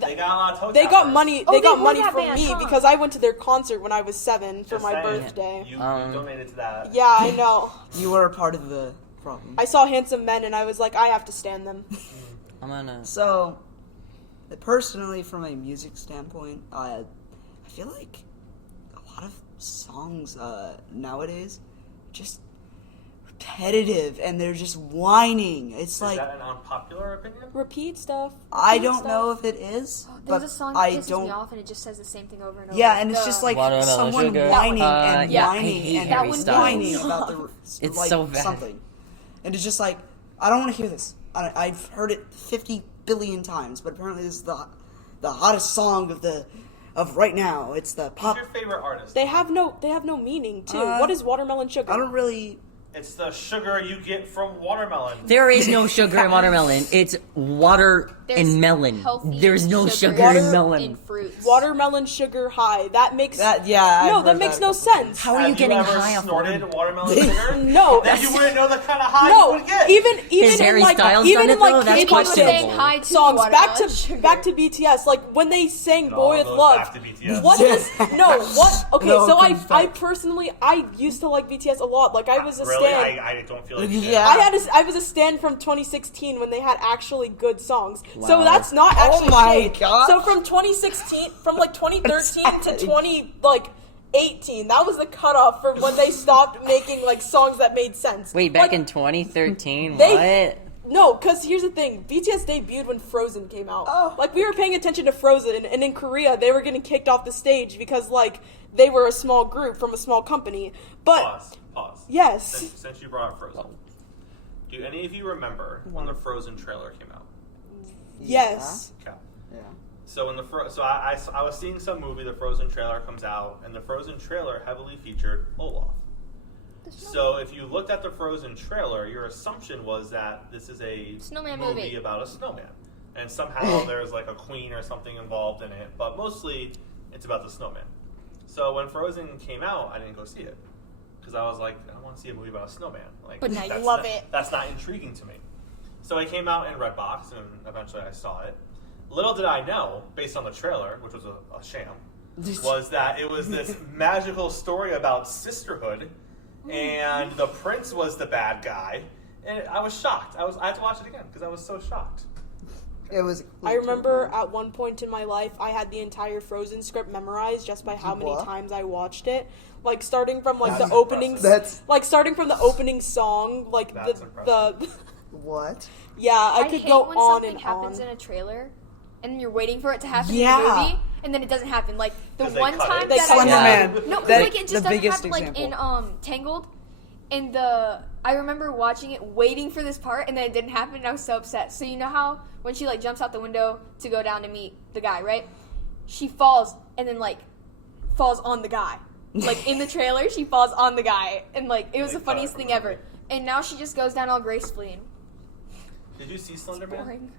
They got a lot of toe they got tappers. money. Oh, They they got were money that from band, me huh? because I went to their concert when I was 7 for Just my saying. birthday. You Um, donated to that. Yeah, I know. You were a part of the problem. I saw Handsome Men and I was like, I have to stand them. I'm gonna. So, personally, from a music standpoint, I feel like a lot of songs nowadays just repetitive and they're just whining. It's Is like that an unpopular opinion? Repeat stuff. I repeat don't stuff. know if it is, There's but a song that I pisses me don't. off and it just says the same thing over and over. Yeah, and it's just like Watermelon someone sugar. whining That and one. I whining hate and Harry whining Styles. about the It's like so bad. something, and it's just like I don't want to hear this. I've heard it 50 billion times, but apparently this is the hottest song of right now. It's the Who's pop. your favorite artist? They have no meaning too. What is watermelon sugar? I don't really. It's the sugar you get from watermelon. There is no sugar in watermelon. It's water There's and melon. healthy There's no sugar Water in melon. in fruits. Watermelon sugar high. That makes That yeah. I've no. That heard makes a no couple sense. How are you Have getting ever high off snorted watermelon? watermelon sugar? No, Then you wouldn't know the kind of high you no. would get. Even Has in Harry like Styles even done in it, like though? That's K-pop People saying questionable. hi to songs back to watermelon sugar. BTS, like when they sang It all "Boy with goes Love." back to BTS. What is no? What? Okay, No, so it comes I back. personally I used to like BTS a lot. Like I was a Really? stan. I don't feel like you did. Yeah. I was a stan from 2016 when they had actually good songs. So Wow. that's not actually my shade. God. So from 2016, from like 2013 to 2018, that was the cutoff for when they stopped making like songs that made sense. Wait, back Like, in 2013? They- What? No, because here's the thing. BTS debuted when Frozen came out. Oh. Like, we were paying attention to Frozen, and in Korea, they were getting kicked off the stage because, like, they were a small group from a small company. But, Pause. yes. Since you brought up Frozen. Do any of you remember when the Frozen trailer came out? Yes. Okay. Yeah. So when I was seeing some movie, the Frozen trailer comes out, and the Frozen trailer heavily featured Olaf. So if you looked at the Frozen trailer, your assumption was that this is a Snowman movie movie. about a snowman, and somehow there's like a queen or something involved in it, but mostly it's about the snowman. So when Frozen came out, I didn't go see it because I was like, I want to see a movie about a snowman. Like, But now you that's love not- it. That's not intriguing to me. So it came out in Redbox, and eventually I saw it. Little did I know, based on the trailer, which was a sham, was that it was this magical story about sisterhood, and the prince was the bad guy, and I was shocked. I had to watch it again because I was so shocked. It was. I remember at one point in my life, I had the entire Frozen script memorized just by how many What? times I watched it. Like starting from like That's the opening, impressive. That's starting from the opening song, like That's the impressive. what? yeah, I could hate go when on something and happens on. in a trailer, and you're waiting for it to happen Yeah. in the movie, and then it doesn't happen. Like the 'Cause they one cut time it. that Slender I Man. no, That- like it just the doesn't biggest happen. Like example. in Tangled, and I remember watching it, waiting for this part, and then it didn't happen, and I was so upset. So you know how when she like jumps out the window to go down to meet the guy, right? She falls and then like falls on the guy. Like in the trailer, she falls on the guy, and like it was They the cut it funniest from thing the ever. movie. And now she just goes down all gracefully. And Did you see Slender Man? boring.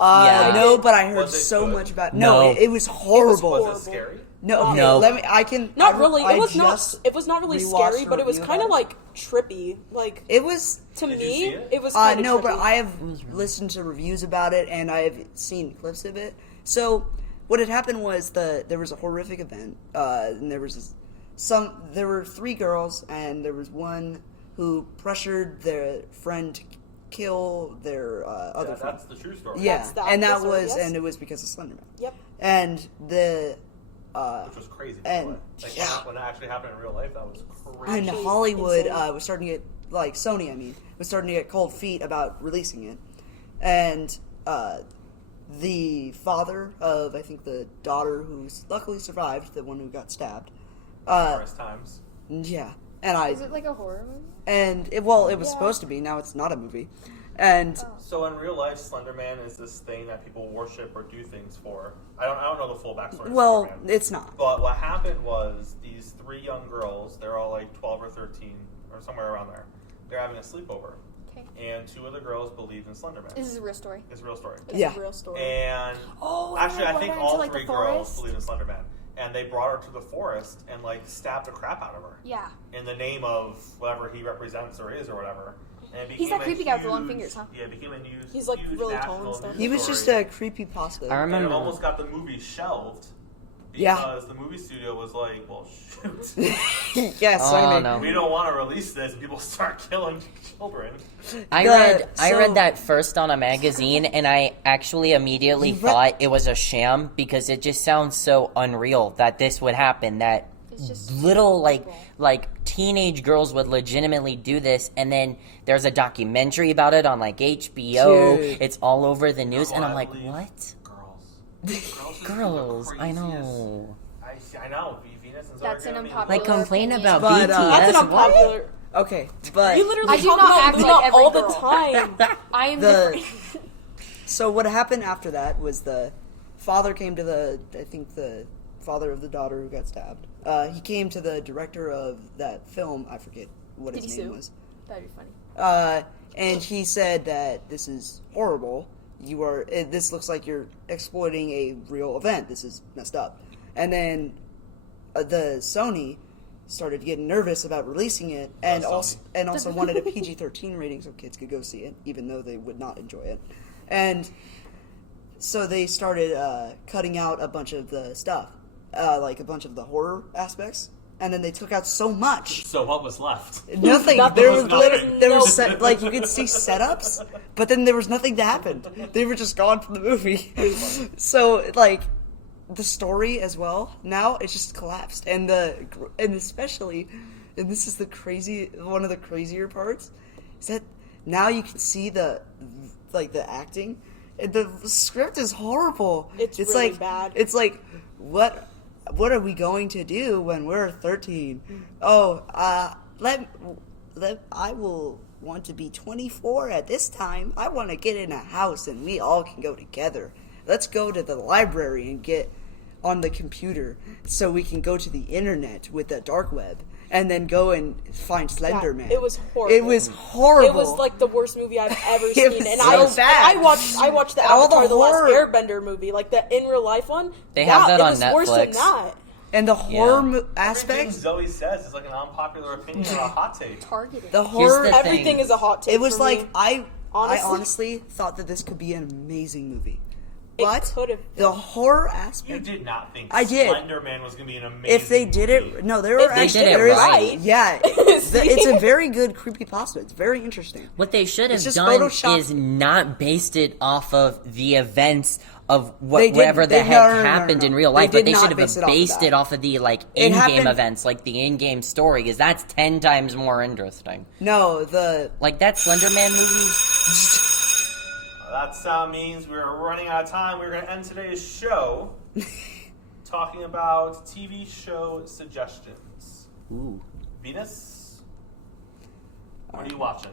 Yeah. No, but I heard Was it so good? much about. No. No, it was horrible. Was it scary? No, okay, No. let me. I can. Not I, really. I It was not. just It was not really rewatched scary, a but it was review kind of about like trippy. Like It was. to Did you me, see it? it was kind of No, trippy. but I have listened to reviews about it and I have seen clips of it. So what had happened was there was a horrific event, and there were 3 girls, and there was one who pressured their friend to kill their other Yeah, friend. that's the true story. Yeah, That's the and that opposite, was, yes. and it was because of Slenderman. Yep. And the Which was crazy. and- by the way. Like, yeah. when that actually happened in real life, that was crazy. and Hollywood Insane. was starting to get, like Sony, I mean, was starting to get cold feet about releasing it, and the father of, I think, the daughter who's luckily survived, the one who got stabbed, Numerous times. yeah, and Is it like a horror movie? it was Yeah. supposed to be. Now it's not a movie, and So in real life, Slender Man is this thing that people worship or do things for. I don't know the full backstory. of well, Slender Man. it's not. But what happened was these 3 young girls, they're all like 12 or 13 or somewhere around there. They're having a sleepover, Okay. and 2 of the girls believed in Slender Man. This is a real story. It's a real story. It's Yeah. a real story. And Oh, actually, I what think happened all to, like, the 3 girls forest? believe in Slender Man. And they brought her to the forest and like stabbed the crap out of her Yeah. in the name of whatever he represents or is or whatever. And it He's became that a creepy guy with the long huge- fingers, huh? Yeah, it became a huge. He's, like, huge really tall national and stuff. news He was story. just a creepy pasta. I And it remember. almost got the movie shelved Yeah. because the movie studio was like, well, shoot, Yes, Oh, I mean, no. we don't want to release this, and people start killing children. I So- read that first on a magazine, and I actually immediately You read- thought it was a sham because it just sounds so unreal that this would happen. That It's just little horrible. like teenage girls would legitimately do this, and then there's a documentary about it on like HBO. Dude. It's all over the news, No, and I I'm like, believe what? Girls. Girls, just do the Girls, I craziest- know. I know. Venus and That's an Zoe Gaming- unpopular Like complain opinion. about But, BTS. That's an what? unpopular. okay, but You literally I do talk not about act Luna like every all the girl. time. I am The- different. So what happened after that was the father came to the father of the daughter who got stabbed. He came to the director of that film. I forget what Did his he name sue? was. That'd be funny. And he said that this is horrible. This looks like you're exploiting a real event. This is messed up. And then the Sony started getting nervous about releasing it, and Sony. also wanted a PG-13 rating so kids could go see it, even though they would not enjoy it. And so they started cutting out a bunch of the stuff, like a bunch of the horror aspects, and then they took out so much. So what was left? Nothing. Nothing. There was Nothing. there was like you could see setups, but then there was nothing that happened. They were just gone from the movie. So like the story as well. Now it's just collapsed, and especially, and this is one of the crazier parts, is that now you can see the acting. And the script is horrible. It's really like bad. It's like what are we going to do when we're 13? Oh, I will want to be 24 at this time. I want to get in a house and we all can go together. Let's go to the library and get on the computer so we can go to the internet with the dark web and then go and find Slender Man. It was horrible. It was horrible. It was like the worst movie I've ever It seen. was And so bad. I watched the All the Avatar: The Last horror. Airbender movie, like the in real life one. They have that it on was worse than Netflix. that. And the horror Everything aspect, Zoe says is like an unpopular opinion or a hot take. Targeted. the horror, the thing. Everything is a hot take. it was for like me. I Honestly? honestly thought that this could be an amazing movie. It But could've the horror You aspect, did not think I did. Slender Man was going to be an amazing if they did movie. it, no, there If were they actually did it there is- right. Yeah, it's a very good creepypasta. It's very interesting. What they should have It's just done Photoshop. is not based it off of the events of They did- whatever the they- heck no, happened no. in real They life, did but they not should have base it off of based that. it off of the like It in-game happened- events, like the in-game story, because that's 10 times more interesting. No, the Like that Slender Man movie. That sound means we're running out of time. We're going to end today's show talking about TV show suggestions. Ooh. Venus, what are you watching?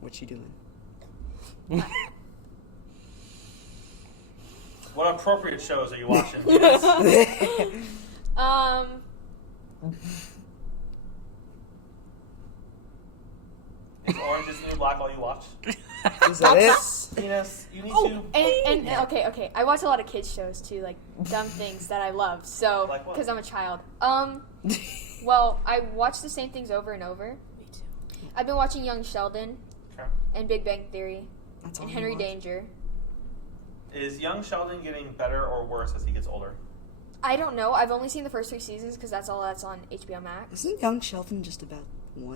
what you doing? What appropriate shows are you watching? Venus? Is Orange is the New Black all you watch? Is that it? Venus, you need Oh, to. And okay. I watch a lot of kids shows too, like dumb things that I love. So, Like what? because I'm a child. Well, I watch the same things over and over. Me too. I've been watching Young Sheldon Okay. and Big Bang Theory That's all and you Henry watch? Danger. Is young Sheldon getting better or worse as he gets older? I don't know. I've only seen the first 3 seasons because that's all that's on HBO Max. Isn't Young Sheldon just about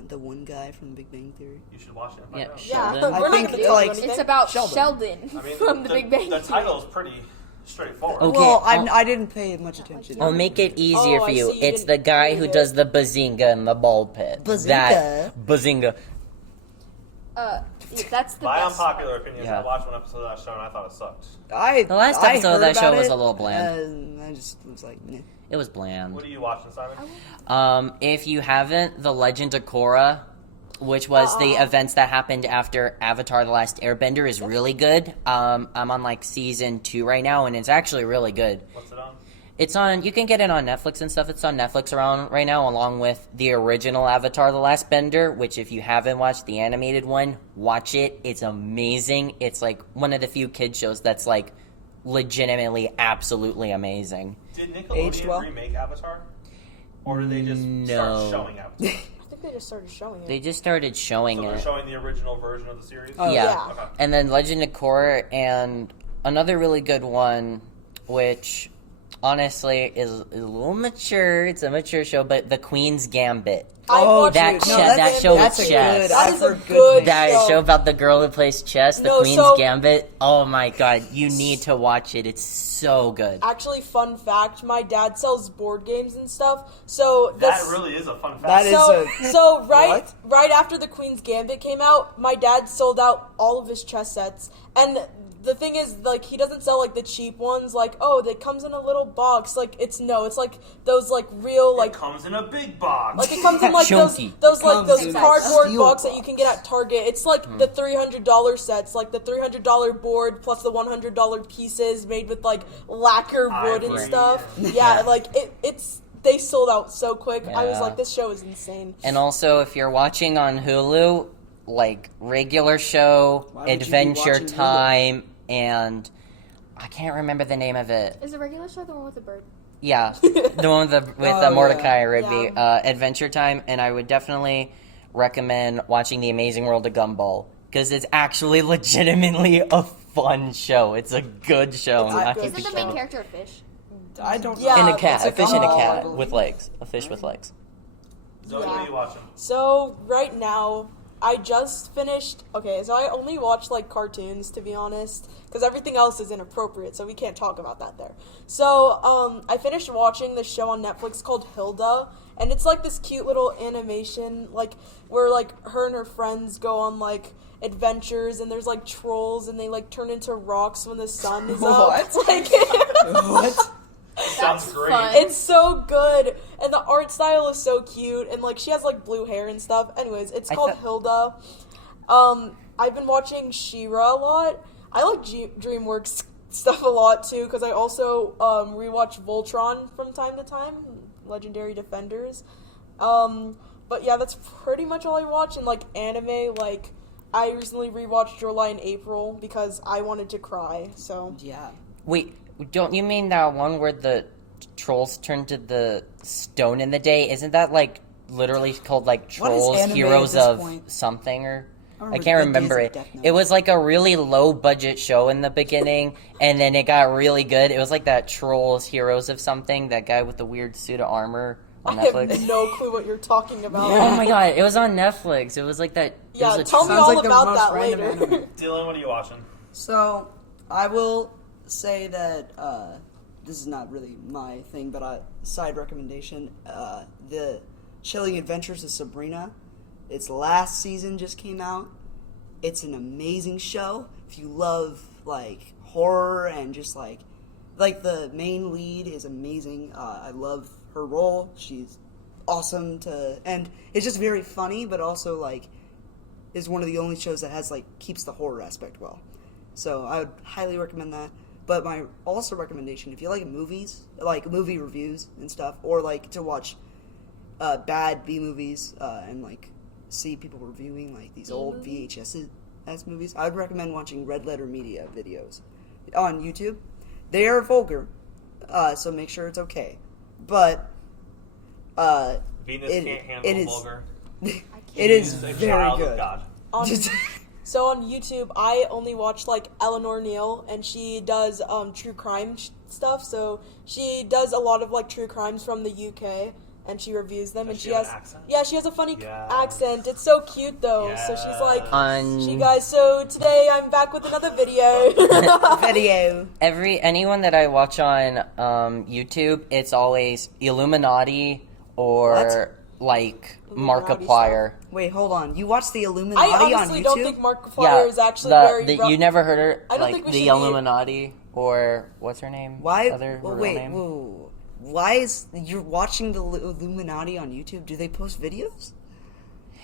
the one guy from The Big Bang Theory? You should watch it. And find Yeah, out. Yeah, Sheldon. we're I not think gonna it's do like- anything. It's about Sheldon. Sheldon, I mean, from the Big Bang The Theory. title is pretty straightforward. Okay. Well, I'll- I didn't pay much attention. I'll make it easier Oh, for I you. see you It's didn't the guy read who it. does the bazinga in the ball pit. Bazinga? Bazinga. Yeah, that's the My best. unpopular opinion is Yeah. I watched one episode of that show and I thought it sucked. The last episode of that show was a little bland. And I just was like, meh. It was bland. What are you watching, Simon? If you haven't, The Legend of Korra, which was the events that happened after Avatar: The Last Airbender, is really good. I'm on like season 2 right now, and it's actually really good. What's it on? It's on. You can get it on Netflix and stuff. It's on Netflix around right now, along with the original Avatar: The Last Bender. Which, if you haven't watched the animated one, watch it. It's amazing. It's like one of the few kids shows that's like legitimately, absolutely amazing. Did Aged well? Nickelodeon remake Avatar? Or did they just No. start showing Avatar? I think they just started showing it. They just started showing So they're it. showing the original version of the series? Oh, Yeah. Okay. And then Legend of Korra, and another really good one, which honestly is a little mature. It's a mature show, but The Queen's Gambit. I Oh, watched that it. sh- that show that's with a chess. good. That I've is a heard good things. That show. show about the girl who plays chess, The No, Queen's so- Gambit. Oh my god, you need to watch it. It's so good. Actually, fun fact: my dad sells board games and stuff. So That this- really is a fun fact. That is So right What? right after the Queen's Gambit came out, my dad sold out all of his chess sets. And the thing is, like, he doesn't sell like the cheap ones, like, oh, that comes in a little box. Like, it's like those like real It like comes in a big box. like it comes in like those Chunky. those like Comes those in a cardboard steel box that you can get at Target. It's like the $300 sets, like the $300 board plus the $100 pieces made with like lacquer wood and Ivory. stuff. Yeah, like it's they sold out so quick. I was Yeah. like, this show is insane. And also, if you're watching on Hulu, like regular show, Why would you be Adventure watching Hulu? Time, and I can't remember the name of it. Is the regular show the one with the bird? Yeah, the one with Oh, Mordecai yeah. Rigby, Yeah. Adventure Time, and I would definitely recommend watching The Amazing World of Gumball because it's actually legitimately a fun show. It's a good show. It's a not good just Isn't a the main show. character a fish? I don't Yeah, know. And a cat, a it's fish and a gumball, I cat believe. with legs, a fish with legs. Zoe, what Yeah. are you watching? So right now, I just finished. Okay, so I only watch like cartoons, to be honest, because everything else is inappropriate, so we can't talk about that there. So I finished watching this show on Netflix called Hilda, and it's like this cute little animation, like where like her and her friends go on like adventures, and there's like trolls, and they like turn into rocks when the sun is up. What? Like. What? Sounds That's great. fun. It's so good, and the art style is so cute, and like she has like blue hair and stuff. Anyways, it's I called thought- Hilda. I've been watching She-Ra a lot. I like DreamWorks stuff a lot too because I also rewatch Voltron from time to time, Legendary Defenders. But yeah, that's pretty much all I watch. And like anime, like I recently rewatched Your Lie in April because I wanted to cry. So Yeah. Wait, don't you mean that one where the trolls turn to the stone in the day? Isn't that like literally called like What is Trolls anime Heroes at this of point? something or I Good can't Days remember of it. Death Note. It was like a really low budget show in the beginning and then it got really good. It was like that Trolls Heroes of something, that guy with the weird suit of armor on I Netflix. have no clue what you're talking about. Oh my god, it was on Netflix. It was like that. Yeah, it was a tell me Sounds all like the about most that random later. anime. Dylan, what are you watching? So, I will say that this is not really my thing, but a side recommendation. The Chilling Adventures of Sabrina. Its last season just came out. It's an amazing show. If you love, like, horror and just, like the main lead is amazing. I love her role. She's awesome and it's just very funny, but also, like, is one of the only shows that has, like, keeps the horror aspect well. So I would highly recommend that. But my also recommendation, if you like movies, like movie reviews and stuff, or like to watch bad B movies and like see people reviewing like these old VHS movies, I would recommend watching Red Letter Media videos on YouTube. They are vulgar, so make sure it's okay. But Venus can't handle it is vulgar. it is She's a very child of good. God. So on YouTube, I only watch like Eleanor Neal, and she does true crime stuff. So she does a lot of like true crimes from the UK, and she reviews them. Does And she she have has an accent? yeah, she has a funny Yes. accent. It's so cute though. So she's like, On she guys. So today I'm back with another video. Video. anyone that I watch on YouTube, it's always Illuminati or like Illuminati Markiplier. Wait, hold on. You watch the I Illuminati on honestly YouTube? don't think Markiplier Yeah, is actually very. you never heard her I don't like think we the should be- Illuminati or what's her name? Why? Her real Wait, name? whoa. Why is you're watching the Illuminati on YouTube? Do they post videos?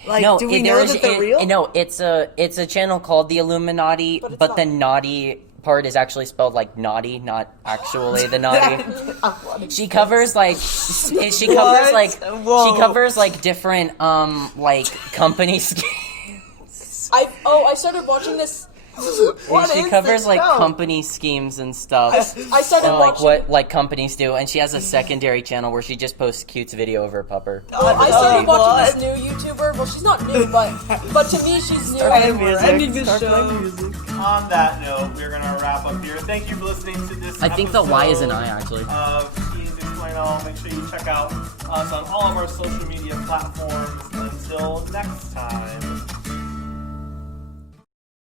Like, No, do we know that they're real? No, it's a channel called the Illuminati, But it's but not. the naughty part is actually spelled like naughty, not actually the naughty. She covers like she covers like Whoa. she covers like different like company schemes. I started watching this. What She is covers this like show? company schemes and stuff. I started And like watching. what like companies do, and she has a secondary channel where she just posts cute video of her pupper. I started what? watching this new YouTuber. Well, she's not new, but to me, she's new. And we're ending this Start show. playing music. On that note, we're gonna wrap up here. Thank you for listening to this. I think the Y is an episode I actually. Of Teens Explain All. Make sure you check out us on all of our social media platforms. Until next time.